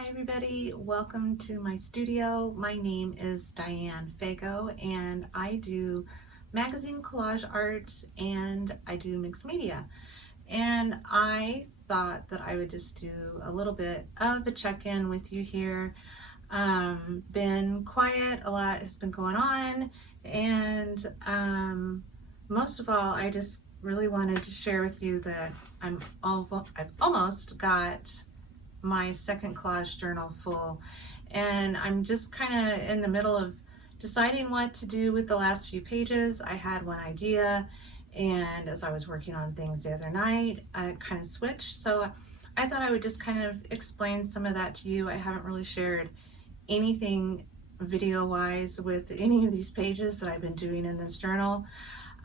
Hi everybody, welcome to my studio. My name is Diane Fago and I do magazine collage art and I do mixed media. And I thought that I would just do a little bit of a check-in with you here. Been quiet, a lot has been going on, and most of all I just really wanted to share with you that I've almost got my second collage journal full, and I'm just kind of in the middle of deciding what to do with the last few pages. I had one idea, and as I was working on things the other night, I kind of switched. So I thought I would just kind of explain some of that to you. I haven't really shared anything video wise with any of these pages that I've been doing in this journal.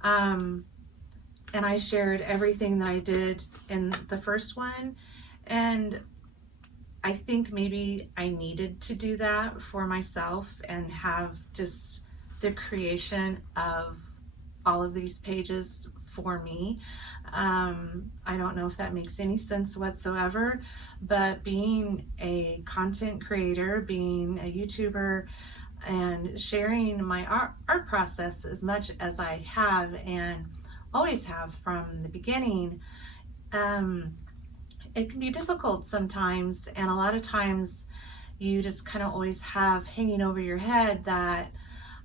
And I shared everything that I did in the first one, and I think maybe I needed to do that for myself and have just the creation of all of these pages for me. I don't know if that makes any sense whatsoever, but being a content creator, being a YouTuber, and sharing my art process as much as I have and always have from the beginning, it can be difficult sometimes, and a lot of times you just kind of always have hanging over your head that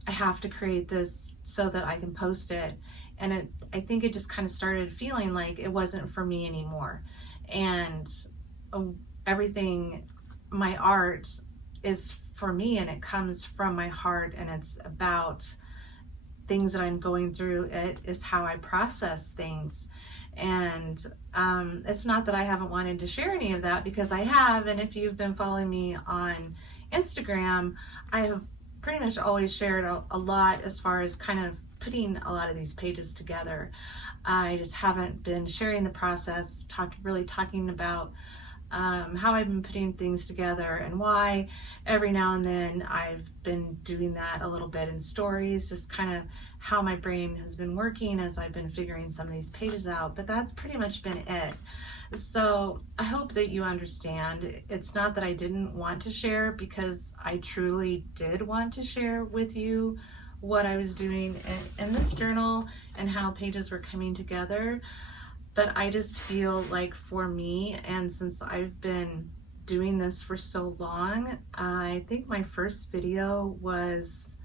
I have to create this so that I can post it. And I think it just kind of started feeling like it wasn't for me anymore. And everything, my art is for me, and it comes from my heart, and it's about things that I'm going through. It is how I process things. And it's not that I haven't wanted to share any of that, because I have. And if you've been following me on Instagram, I have pretty much always shared a lot as far as kind of putting a lot of these pages together. I just haven't been sharing the process, really talking about how I've been putting things together and why. Every now and then I've been doing that a little bit in stories, just kind of how my brain has been working as I've been figuring some of these pages out, but that's pretty much been it. So I hope that you understand. It's not that I didn't want to share, because I truly did want to share with you what I was doing in this journal and how pages were coming together. But I just feel like for me, and since I've been doing this for so long, I think my first video was,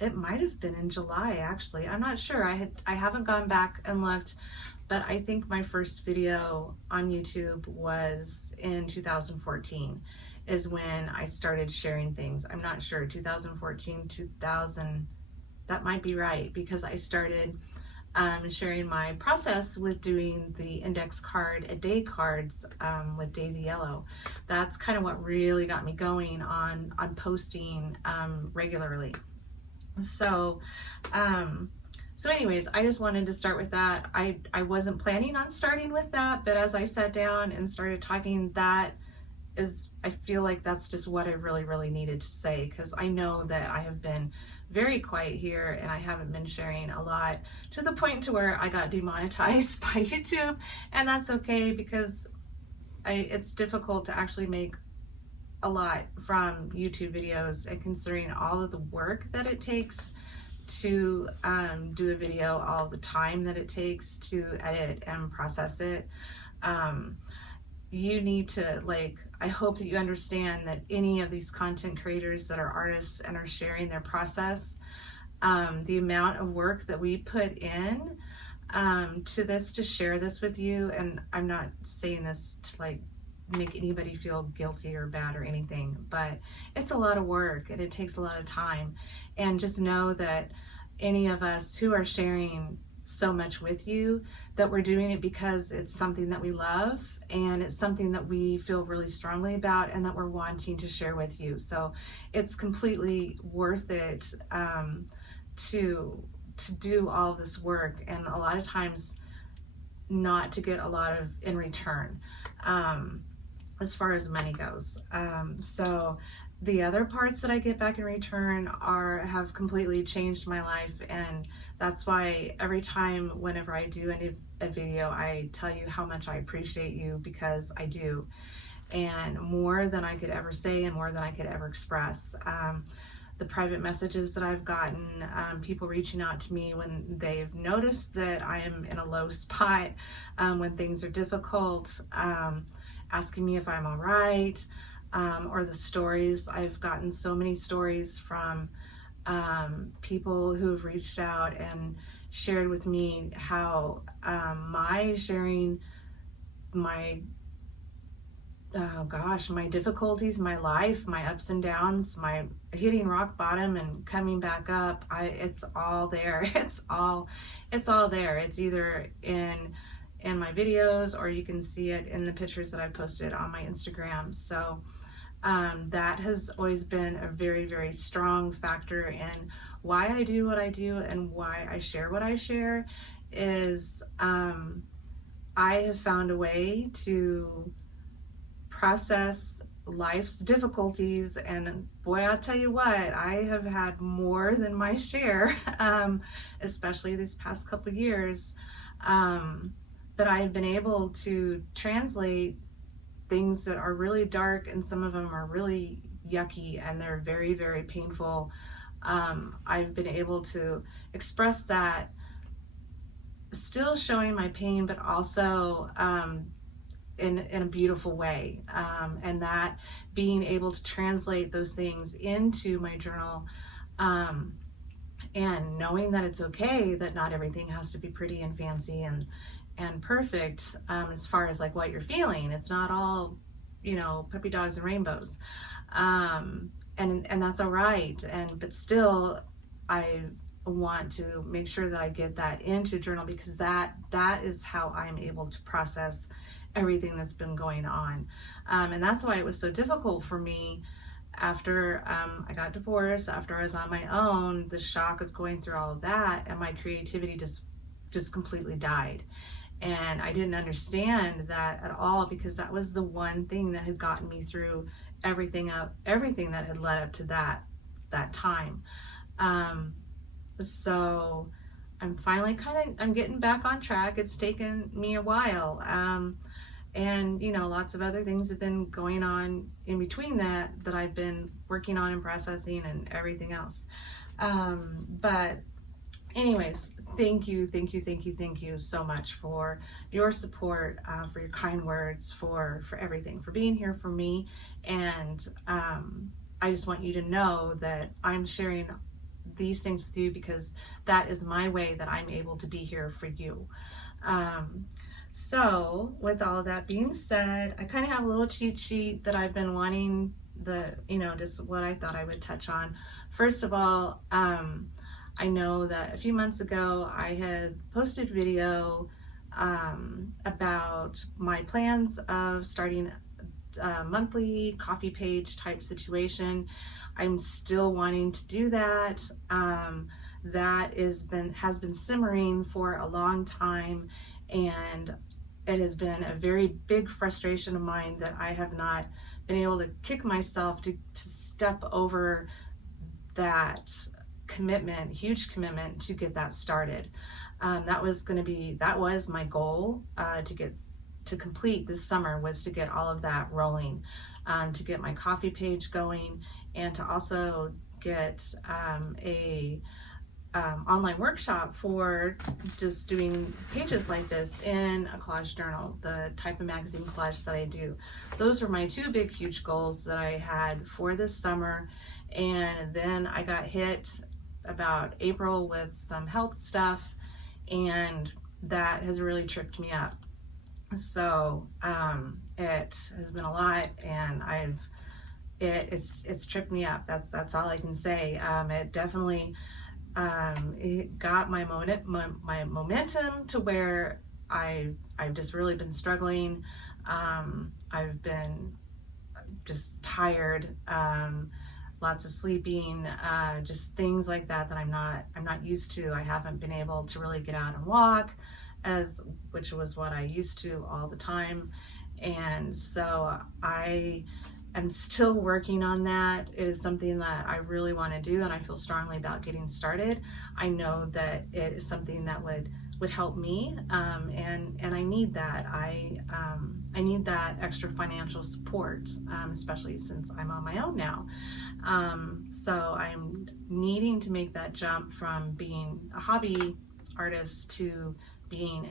it might have been in July actually. I'm not sure. I haven't gone back and looked, but I think my first video on YouTube was in 2014 is when I started sharing things. I'm not sure, 2014, 2000, that might be right, because I started sharing my process with doing the index card a day cards with Daisy Yellow. That's kind of what really got me going on posting regularly. So anyways, I just wanted to start with that. I wasn't planning on starting with that, but as I sat down and started talking, I feel like that's just what I really needed to say, because I know that I have been very quiet here and I haven't been sharing a lot, to the point to where I got demonetized by YouTube. And that's okay, because it's difficult to actually make a lot from YouTube videos, and considering all of the work that it takes to do a video, all the time that it takes to edit and process it, you need to, I hope that you understand that any of these content creators that are artists and are sharing their process, the amount of work that we put in to this, to share this with you. And I'm not saying this to make anybody feel guilty or bad or anything, but it's a lot of work and it takes a lot of time. And just know that any of us who are sharing so much with you, that we're doing it because it's something that we love, and it's something that we feel really strongly about, and that we're wanting to share with you. So it's completely worth it to do all this work, and a lot of times not to get a lot of in return as far as money goes. So the other parts that I get back in return have completely changed my life, and that's why every time whenever I do a video, I tell you how much I appreciate you, because I do. and more than I could ever say and more than I could ever express. The private messages that I've gotten, people reaching out to me when they've noticed that I am in a low spot, when things are difficult, asking me if I'm all right, or the stories. I've gotten so many stories from people who have reached out and shared with me how my sharing my my difficulties, my life, my ups and downs, my hitting rock bottom and coming back up, it's all there. It's all there. It's either in my videos, or you can see it in the pictures that I posted on my Instagram. So that has always been a very, very strong factor in why I do what I do and why I share what I share, is I have found a way to process life's difficulties, and boy, I'll tell you what, I have had more than my share, especially these past couple years, but I have been able to translate things that are really dark, and some of them are really yucky, and they're very, very painful. I've been able to express that, still showing my pain, but also in a beautiful way, and that being able to translate those things into my journal, and knowing that it's okay, that not everything has to be pretty and fancy and perfect, as far as like what you're feeling. It's not all, puppy dogs and rainbows, and that's all right. But still, I want to make sure that I get that into journal, because that is how I'm able to process everything that's been going on, and that's why it was so difficult for me after I got divorced, after I was on my own. The shock of going through all of that, and my creativity just completely died, and I didn't understand that at all, because that was the one thing that had gotten me through everything that had led up to that time. So I'm finally I'm getting back on track. It's taken me a while, and lots of other things have been going on in between that I've been working on and processing and everything else. But anyways, thank you so much for your support, for your kind words, for everything, for being here for me. And I just want you to know that I'm sharing these things with you because that is my way that I'm able to be here for you. So with all of that being said, I kind of have a little cheat sheet that I've been wanting, just what I thought I would touch on. First of all, I know that a few months ago I had posted a video about my plans of starting a monthly coffee page type situation. I'm still wanting to do that. That has been simmering for a long time, and it has been a very big frustration of mine that I have not been able to kick myself to step over that commitment, huge commitment, to get that started. That was my goal to complete this summer, was to get all of that rolling, to get my coffee page going, and to also get a online workshop for just doing pages like this in a collage journal, the type of magazine collage that I do. Those were my two big, huge goals that I had for this summer. And then I got hit about April with some health stuff, and that has really tripped me up. So it has been a lot, and it's tripped me up. That's all I can say. It definitely it got my momentum to where I've just really been struggling. I've been just tired, lots of sleeping, just things like that I'm not used to. I haven't been able to really get out and walk, which was what I used to all the time. And so I am still working on that. It is something that I really want to do, and I feel strongly about getting started. I know that it is something that would help me, and I need that. I I need that extra financial support, especially since I'm on my own now. So I'm needing to make that jump from being a hobby artist to being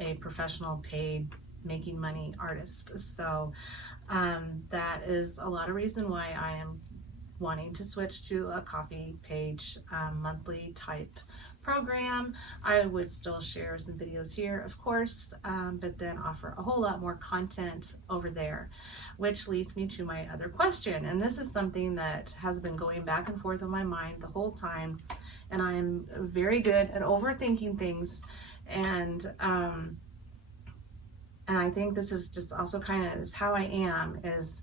a professional paid making money artist. So that is a lot of reason why I am wanting to switch to a coffee page monthly type program. I would still share some videos here, of course, but then offer a whole lot more content over there, which leads me to my other question. And this is something that has been going back and forth in my mind the whole time, and I'm very good at overthinking things. And I think this is just also kind of is how I am, is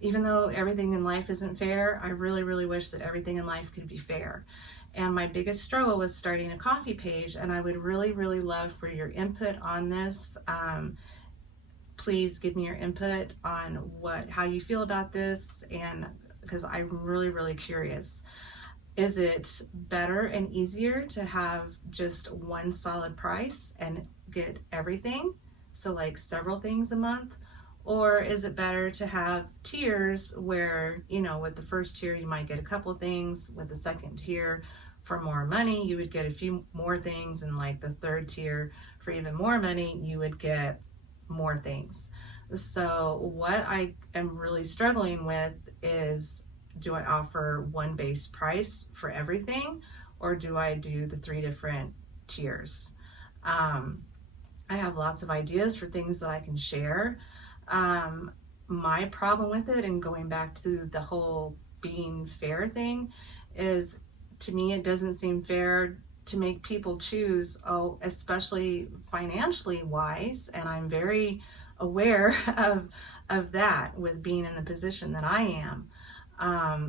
even though everything in life isn't fair, I really, really wish that everything in life could be fair. And my biggest struggle was starting a coffee page, and I would really, really love for your input on this. Please give me your input on how you feel about this, and because I'm really, really curious. Is it better and easier to have just one solid price and get everything, so like several things a month? Or is it better to have tiers where, you know, with the first tier you might get a couple things, with the second tier for more money you would get a few more things, and like the third tier for even more money you would get more things? So what I am really struggling with is, do I offer one base price for everything, or do I do the 3 different tiers? I have lots of ideas for things that I can share. My problem with it, and going back to the whole being fair thing, is to me it doesn't seem fair to make people choose, especially financially wise, and I'm very aware of that with being in the position that I am.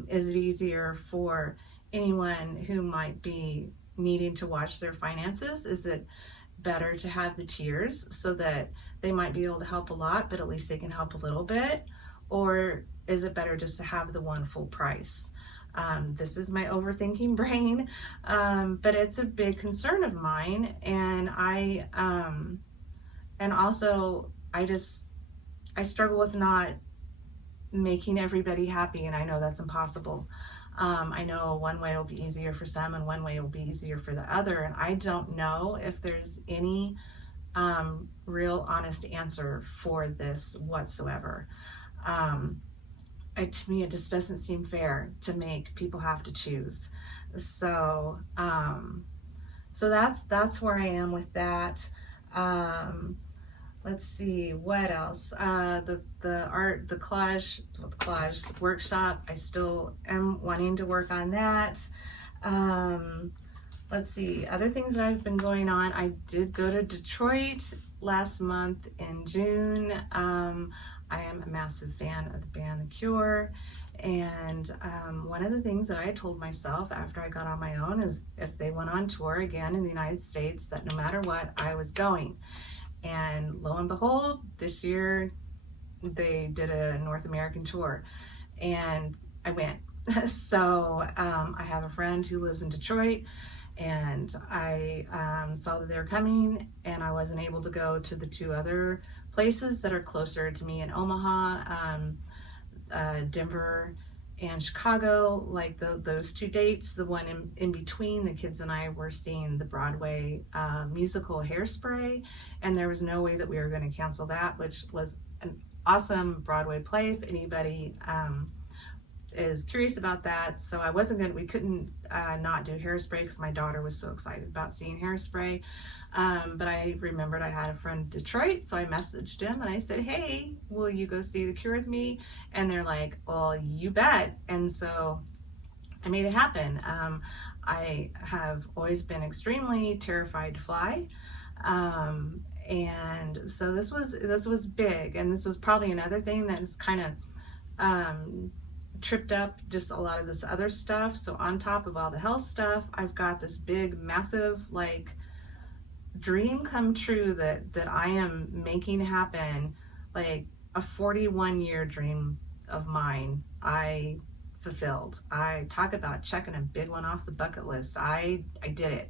Is it easier for anyone who might be needing to watch their finances? Is it better to have the tiers so that they might be able to help a lot, but at least they can help a little bit? Or is it better just to have the one full price? This is my overthinking brain, but it's a big concern of mine. And also I struggle with not making everybody happy, and I know that's impossible. I know one way will be easier for some and one way will be easier for the other, and I don't know if there's any real honest answer for this whatsoever. To me it just doesn't seem fair to make people have to choose. So that's where I am with that. Let's see, what else? The collage workshop, I still am wanting to work on that. Let's see, other things that I've been going on. I did go to Detroit last month in June. I am a massive fan of the band The Cure. And one of the things that I told myself after I got on my own is, if they went on tour again in the United States, that no matter what, I was going. And lo and behold, this year they did a North American tour and I went. So I have a friend who lives in Detroit, and I saw that they were coming, and I wasn't able to go to the 2 other places that are closer to me in Omaha, Denver and Chicago. Like those 2 dates, the one in between, the kids and I were seeing the Broadway musical Hairspray, and there was no way that we were going to cancel that, which was an awesome Broadway play if anybody is curious about that. So we couldn't not do Hairspray because my daughter was so excited about seeing Hairspray. But I remembered I had a friend in Detroit, so I messaged him and I said, hey, will you go see The Cure with me? And they're like, well, you bet. And so I made it happen. I have always been extremely terrified to fly. And so this was big, and this was probably another thing that is kind of tripped up just a lot of this other stuff. So on top of all the health stuff, I've got this big, massive, like, dream come true that I am making happen, like a 41-year dream of mine. I fulfilled. I talk about checking a big one off the bucket list. I did it.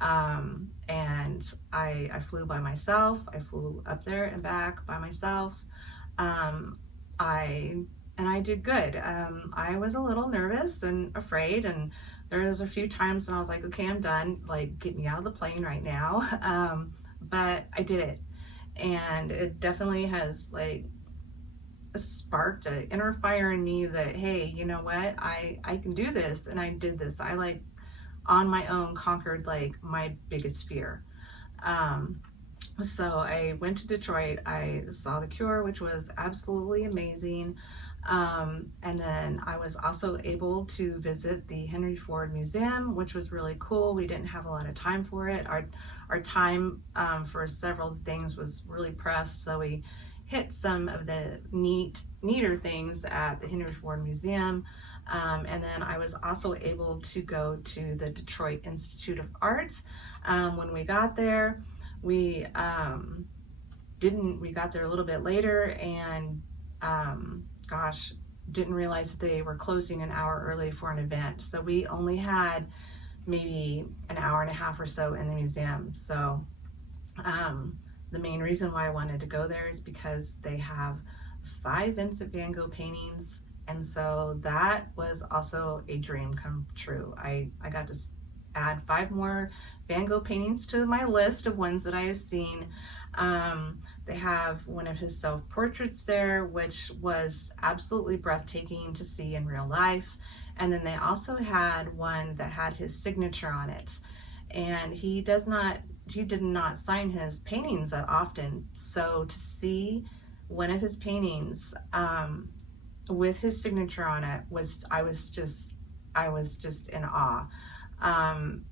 And I flew by myself. I flew up there and back by myself. Um, I did good. I was a little nervous and afraid, and there was a few times when I was like, okay, I'm done. Like, get me out of the plane right now. But I did it, and it definitely has like sparked an inner fire in me that, hey, you know what, I can do this. And I did this. I like on my own conquered like my biggest fear. So I went to Detroit. I saw The Cure, which was absolutely amazing. And then I was also able to visit the Henry Ford Museum, which was really cool. We didn't have a lot of time for it. Our time for several things was really pressed, so we hit some of the neater things at the Henry Ford Museum. And then I was also able to go to the Detroit Institute of Art. When we got there, we got there a little bit later, and gosh, didn't realize that they were closing an hour early for an event. So we only had maybe an hour and a half or so in the museum. So the main reason why I wanted to go there is because they have 5 Vincent van Gogh paintings. And so that was also a dream come true. I got to add 5 more Van Gogh paintings to my list of ones that I have seen. They have one of his self-portraits there, which was absolutely breathtaking to see in real life. And then they also had one that had his signature on it. And he did not sign his paintings that often. So to see one of his paintings with his signature on it I was just in awe.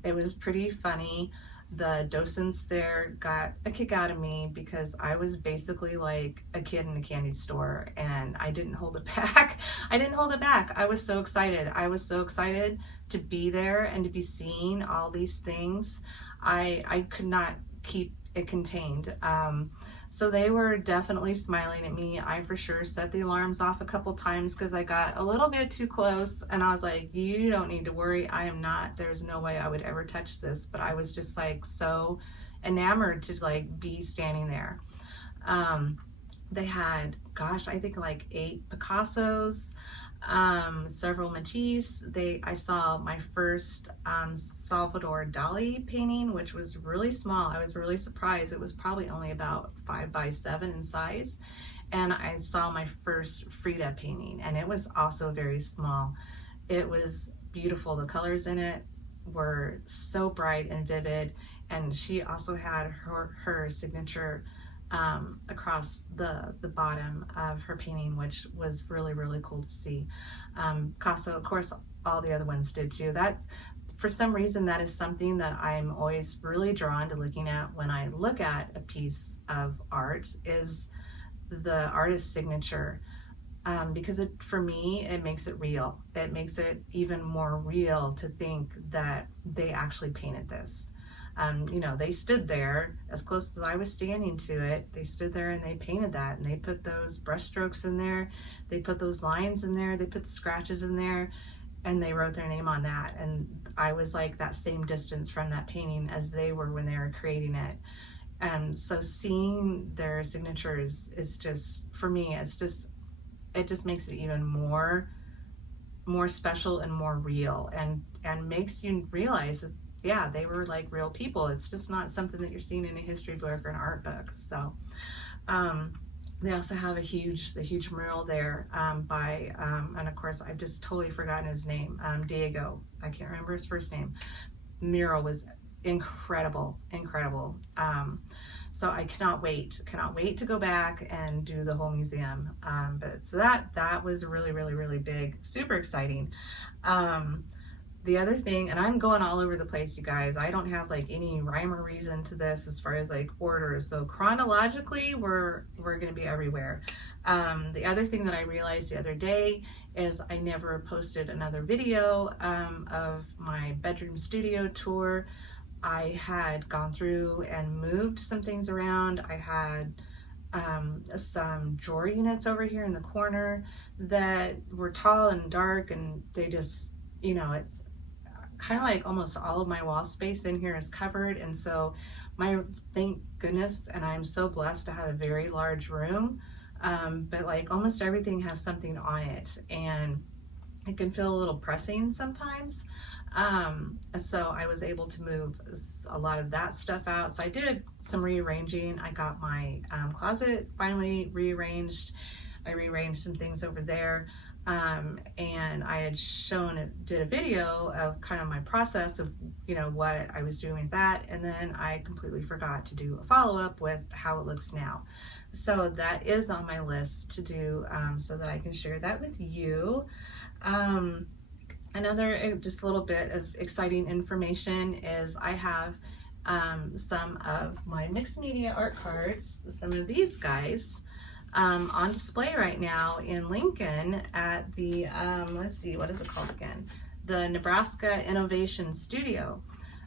It was pretty funny. The docents there got a kick out of me because I was basically like a kid in a candy store, and I didn't hold it back. I didn't hold it back. I was so excited. I was so excited to be there and to be seeing all these things. I could not keep it contained. So they were definitely smiling at me. I for sure set the alarms off a couple times because I got a little bit too close, and I was like, you don't need to worry. I am not, there's no way I would ever touch this. But I was just like so enamored to like be standing there. They had, gosh, I think like 8 Picassos, several Matisse. I saw my first Salvador Dali painting, which was really small. I was really surprised. It was probably only about 5 by 7 in size. And I saw my first Frida painting, and it was also very small. It was beautiful. The colors in it were so bright and vivid, and she also had her signature across the bottom of her painting, which was really, really cool to see. Picasso, of course, all the other ones did too. For some reason, that is something that I'm always really drawn to looking at when I look at a piece of art, is the artist's signature. Because for me, it makes it real. It makes it even more real to think that they actually painted this. They stood there as close as I was standing to it. They stood there and they painted that, and they put those brush strokes in there. They put those lines in there. They put the scratches in there, and they wrote their name on that. And I was like that same distance from that painting as they were when they were creating it. And so seeing their signatures is just, for me, it just makes it even more special and more real, and makes you realize that, yeah, they were like real people. It's just not something that you're seeing in a history book or an art book. So they also have a huge mural there by, and of course I've just totally forgotten his name, Diego. I can't remember his first name. Mural was incredible. So I cannot wait to go back and do the whole museum. So that was really, really, really big, super exciting. The other thing, and I'm going all over the place, you guys. I don't have like any rhyme or reason to this as far as like order. So chronologically, we're going to be everywhere. The other thing that I realized the other day is I never posted another video of my bedroom studio tour. I had gone through and moved some things around. I had some drawer units over here in the corner that were tall and dark, and they just, kind of like almost all of my wall space in here is covered. And so thank goodness, and I'm so blessed to have a very large room, but like almost everything has something on it, and it can feel a little pressing sometimes. So I was able to move a lot of that stuff out. So I did some rearranging. I got my closet finally rearranged. I rearranged some things over there. And I had did a video of kind of my process of, what I was doing with that. And then I completely forgot to do a follow-up with how it looks now. So that is on my list to do, so that I can share that with you. Another just a little bit of exciting information is I have some of my mixed media art cards, some of these guys, on display right now in Lincoln at the, let's see, what is it called again? The Nebraska Innovation Studio.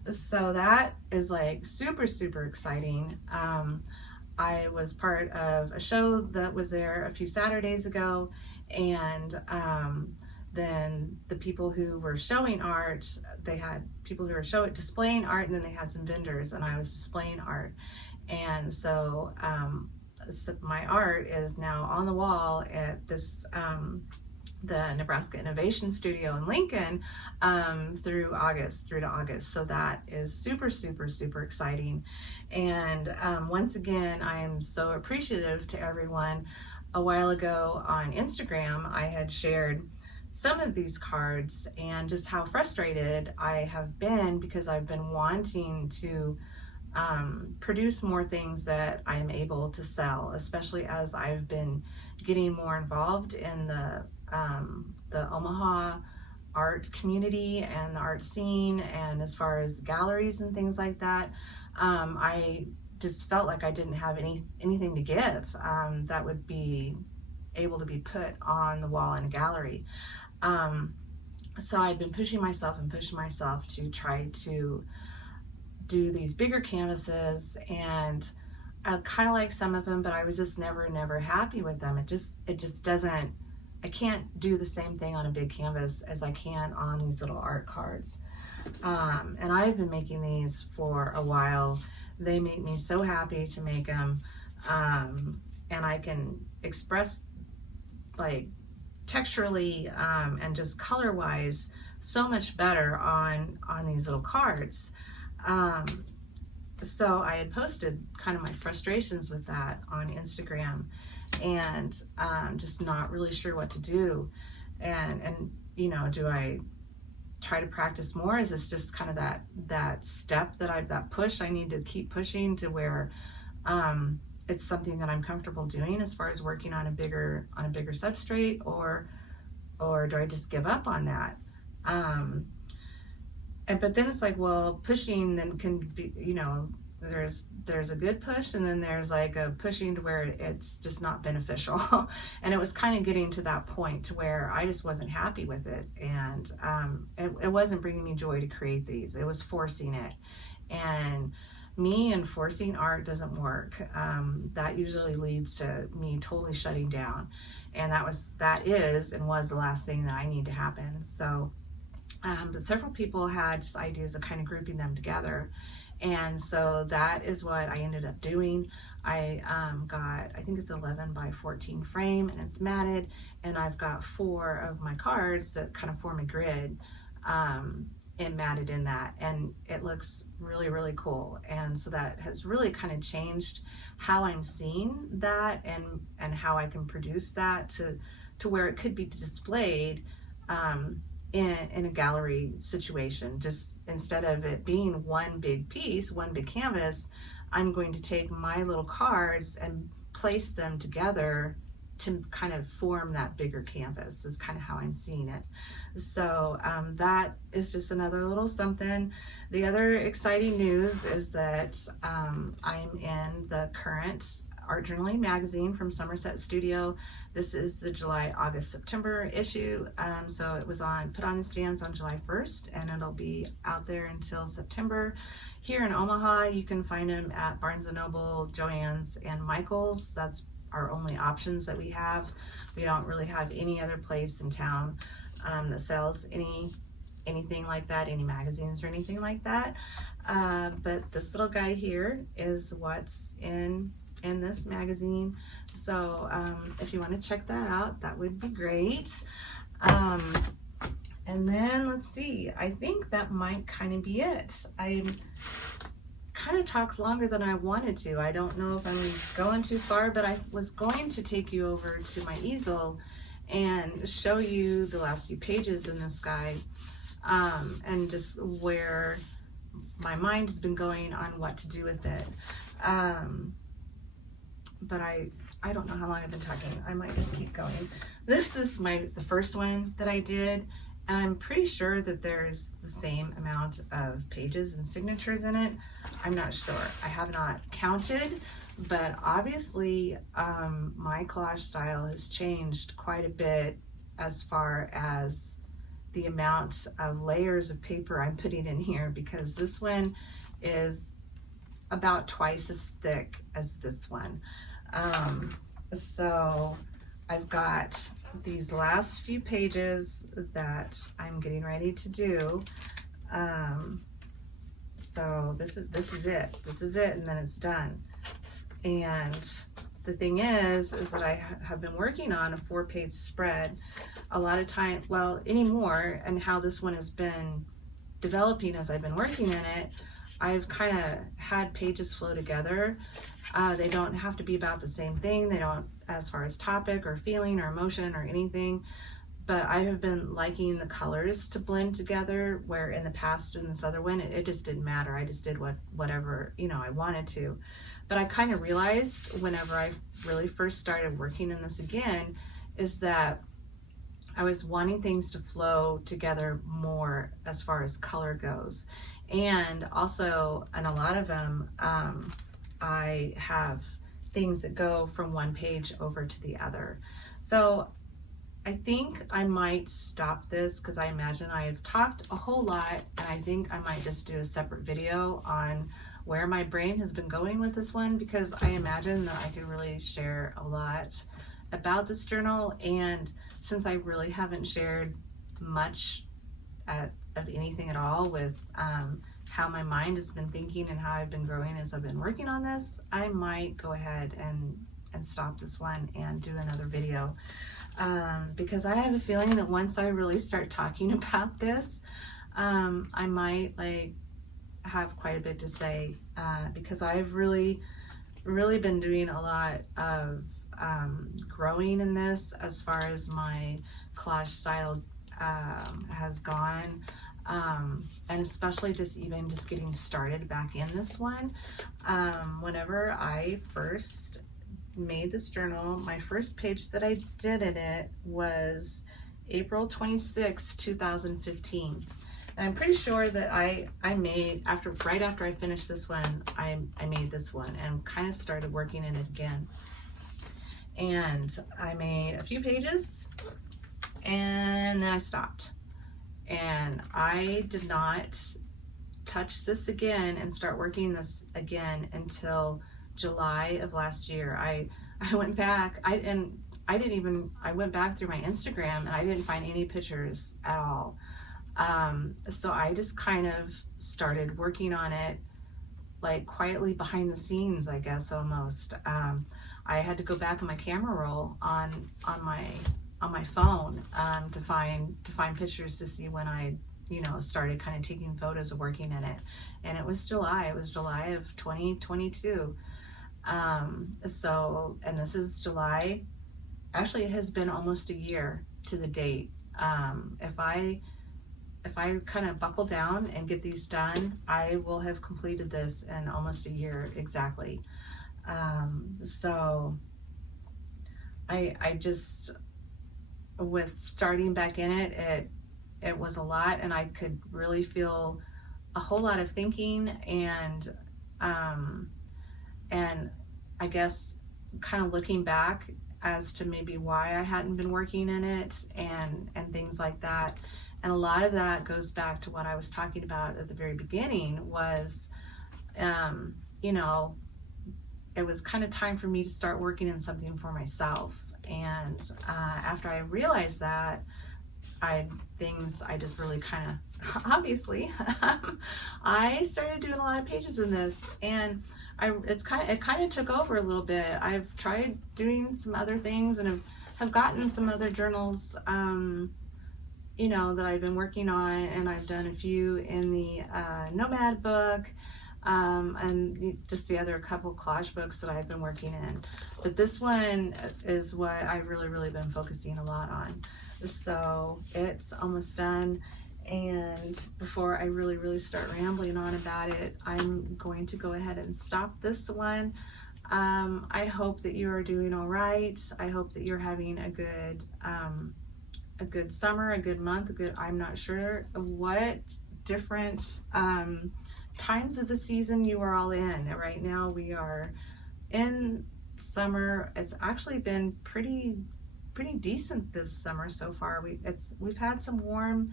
So that is like super, super exciting. I was part of a show that was there a few Saturdays ago, and then the people who were showing art, they had people who were displaying art, and then they had some vendors, and I was displaying art. And so, so my art is now on the wall at this the Nebraska Innovation Studio in Lincoln through to August. So that is super, super, super exciting. And once again, I am so appreciative to everyone. A while ago on Instagram, I had shared some of these cards and just how frustrated I have been, because I've been wanting to produce more things that I'm able to sell, especially as I've been getting more involved in the Omaha art community and the art scene, and as far as galleries and things like that. I just felt like I didn't have anything to give that would be able to be put on the wall in a gallery. So I'd been pushing myself to try to do these bigger canvases, and I kind of like some of them, but I was just never happy with them. It just doesn't, I can't do the same thing on a big canvas as I can on these little art cards. And I've been making these for a while. They make me so happy to make them, and I can express like texturally and just color wise so much better on these little cards. So I had posted kind of my frustrations with that on Instagram, and just not really sure what to do. And do I try to practice more? Is this just kind of that step that push I need to keep pushing to where it's something that I'm comfortable doing as far as working on a bigger substrate, or do I just give up on that? But then it's like, well, pushing then can be, there's a good push, and then there's like a pushing to where it's just not beneficial. And it was kind of getting to that point to where I just wasn't happy with it, and it wasn't bringing me joy to create these. It was forcing it, and me and forcing art doesn't work. That usually leads to me totally shutting down, and that is and was the last thing that I need to happen. So but several people had just ideas of kind of grouping them together, and so that is what I ended up doing. I got, I think it's 11 by 14 frame, and it's matted, and I've got 4 of my cards that kind of form a grid and matted in that, and it looks really, really cool. And so that has really kind of changed how I'm seeing that, and how I can produce that to where it could be displayed in a gallery situation. Just instead of it being one big piece, one big canvas, I'm going to take my little cards and place them together to kind of form that bigger canvas, is kind of how I'm seeing it. So that is just another little something. The other exciting news is that I'm in the current Art Journaling magazine from Somerset Studio. This is the July, August, September issue. So it was put on the stands on July 1st, and it'll be out there until September. Here in Omaha, you can find them at Barnes & Noble, Joann's, and Michael's. That's our only options that we have. We don't really have any other place in town that sells any anything like that, any magazines or anything like that. But this little guy here is what's in this magazine. So if you want to check that out, that would be great. And then let's see, I think that might kind of be it. I kind of talked longer than I wanted to. I don't know if I'm going too far, but I was going to take you over to my easel and show you the last few pages in this guy, and just where my mind has been going on what to do with it. But I don't know how long I've been talking. I might just keep going. This is the first one that I did, and I'm pretty sure that there's the same amount of pages and signatures in it. I'm not sure. I have not counted, but obviously my collage style has changed quite a bit as far as the amount of layers of paper I'm putting in here, because this one is about twice as thick as this one. So I've got these last few pages that I'm getting ready to do. So this is it. This is it, and then it's done. And the thing is that I have been working on a 4-page spread a lot of time, well, anymore, and how this one has been developing as I've been working in it. I've kind of had pages flow together. They don't have to be about the same thing. They don't, as far as topic or feeling or emotion or anything, but I have been liking the colors to blend together, where in the past in this other one, it just didn't matter. I just did whatever, you know, I wanted to. But I kind of realized whenever I really first started working in this again, is that I was wanting things to flow together more as far as color goes. And also, in a lot of them, I have things that go from one page over to the other. So I think I might stop this, because I imagine I've talked a whole lot, and I think I might just do a separate video on where my brain has been going with this one, because I imagine that I could really share a lot about this journal. And since I really haven't shared much of anything at all with how my mind has been thinking and how I've been growing as I've been working on this, I might go ahead and stop this one and do another video, because I have a feeling that once I really start talking about this, I might have quite a bit to say, because I've really been doing a lot of growing in this as far as my collage style has gone, and especially just getting started back in this one. Whenever I first made this journal, my first page that I did in it was April 26, 2015. And I'm pretty sure that I made, right after I finished this one, I made this one and kind of started working in it again. And I made a few pages, and then I stopped. And I did not touch this again and start working this again until July of last year. I went back, I went back through my Instagram, and I didn't find any pictures at all. So I just kind of started working on it like quietly behind the scenes, I guess, almost. I had to go back in my camera roll on my phone to find pictures to see when I started kind of taking photos of working in it. And it was July of 2022. So, and this is July, actually it has been almost a year to the date. If I kind of buckle down and get these done, I will have completed this in almost a year exactly. So I just, with starting back in it, it was a lot, and I could really feel a whole lot of thinking, and I guess kind of looking back as to maybe why I hadn't been working in it and things like that. And a lot of that goes back to what I was talking about at the very beginning, was, it was kind of time for me to start working in something for myself. And after I realized that, things I just really kind of, obviously, I started doing a lot of pages in this, and it kind of took over a little bit. I've tried doing some other things, and have gotten some other journals, you know, that I've been working on, and I've done a few in the Nomad book, and just the other couple collage books that I've been working in. But this one is what I've really been focusing a lot on. So it's almost done, and before I really start rambling on about it, I'm going to go ahead and stop this one. I hope that you are doing all right. I hope that you're having a good summer, a good month, I'm not sure what different times of the season you are all in. Right now we are in summer. It's actually been pretty decent this summer so far. We've had some warm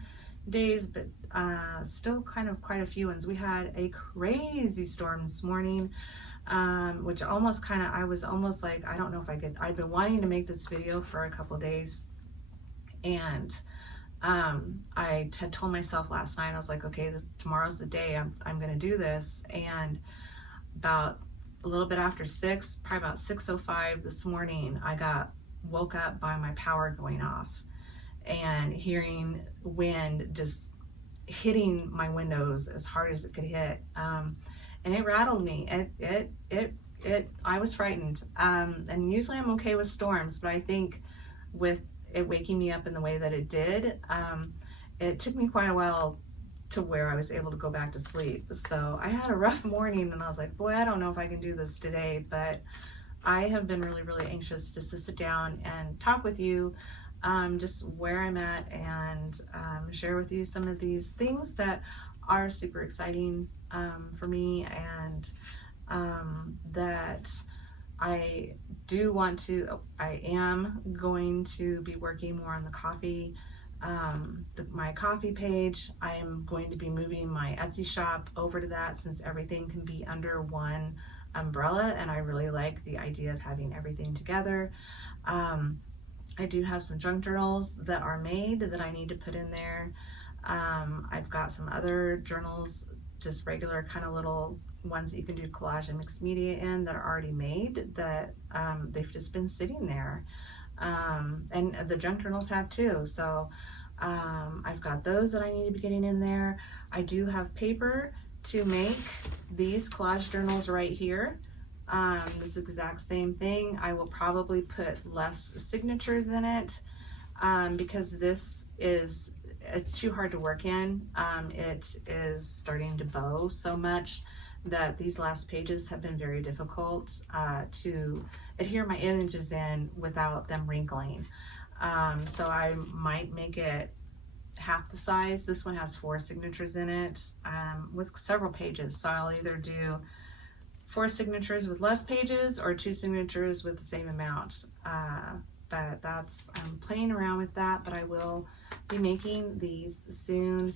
days, but still kind of quite a few ones. We had a crazy storm this morning, which I was almost like, I don't know if I could. I'd been wanting to make this video for a couple days, and I had told myself last night, I was like, okay, tomorrow's the day I'm gonna do this. And about a little bit after 6, probably about 6:05 this morning, I woke up by my power going off and hearing wind just hitting my windows as hard as it could hit, and it rattled me. I was frightened, and usually I'm okay with storms, but I think with it waking me up in the way that it did, it took me quite a while to where I was able to go back to sleep. So I had a rough morning, and I was like, boy, I don't know if I can do this today, but I have been really anxious just to sit down and talk with you, just where I'm at, and share with you some of these things that are super exciting for me, and that I am going to be working more on the coffee, my coffee page. I am going to be moving my Etsy shop over to that, since everything can be under one umbrella, and I really like the idea of having everything together. I do have some junk journals that are made that I need to put in there. I've got some other journals, just regular kind of little ones that you can do collage and mixed media in, that are already made, that they've just been sitting there, and the junk journals have too. So I've got those that I need to be getting in there. I do have paper to make these collage journals right here. This exact same thing. I will probably put less signatures in it, because it's too hard to work in. It is starting to bow so much that these last pages have been very difficult to adhere my images in without them wrinkling. So I might make it half the size. This one has 4 signatures in it, with several pages. So I'll either do 4 signatures with less pages, or 2 signatures with the same amount. But I'm playing around with that, but I will be making these soon.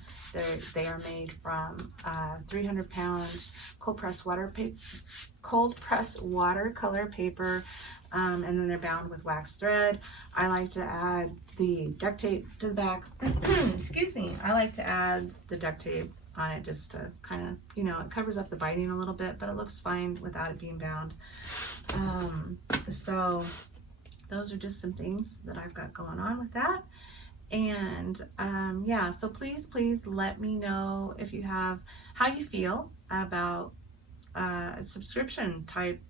They are made from 300-pound cold press watercolor paper, and then they're bound with wax thread. I like to add the duct tape to the back. Excuse me. I like to add the duct tape on it just to kind of, it covers up the biting a little bit, but it looks fine without it being bound. So those are just some things that I've got going on with that. And yeah, so please let me know if you have, how you feel about subscription type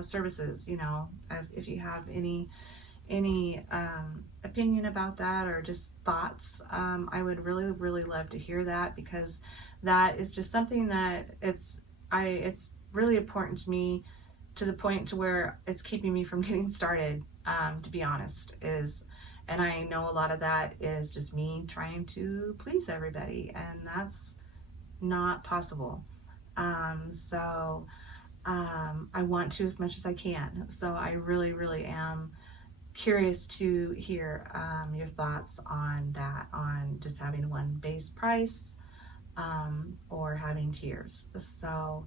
services. If you have any opinion about that, or just thoughts, I would really love to hear that, because that is just something that it's really important to me, to the point to where it's keeping me from getting started, to be honest. And I know a lot of that is just me trying to please everybody, and that's not possible. So I want to as much as I can. So I really am curious to hear your thoughts on that, on just having one base price, or having tiers. So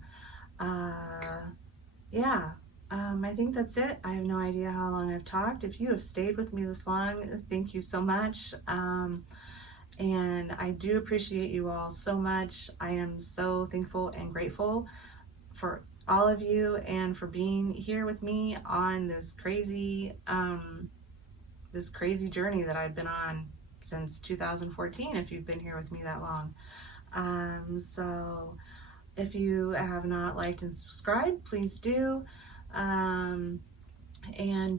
yeah, I think that's it. I have no idea how long I've talked. If you have stayed with me this long, thank you so much. And I do appreciate you all so much. I am so thankful and grateful for all of you and for being here with me on this crazy journey that I've been on since 2014, if you've been here with me that long. So if you have not liked and subscribed, please do. And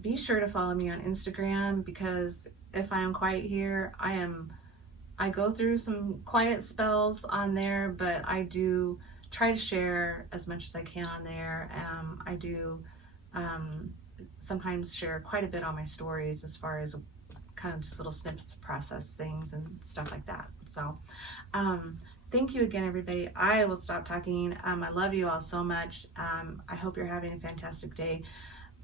be sure to follow me on Instagram, because if I am quiet here, I go through some quiet spells on there, but I do try to share as much as I can on there. I do sometimes share quite a bit on my stories, as far as kind of just little snippets to process things and stuff like that. So thank you again, everybody. I will stop talking. I love you all so much. I hope you're having a fantastic day.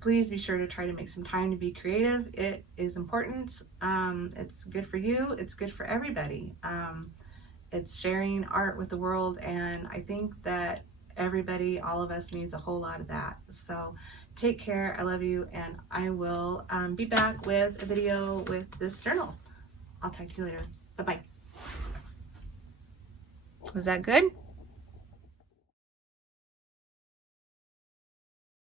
Please be sure to try to make some time to be creative. It is important. It's good for you. It's good for everybody. It's sharing art with the world, and I think that everybody, all of us, needs a whole lot of that. So take care. I love you, and I will be back with a video with this journal. I'll talk to you later. Bye-bye. Was that good?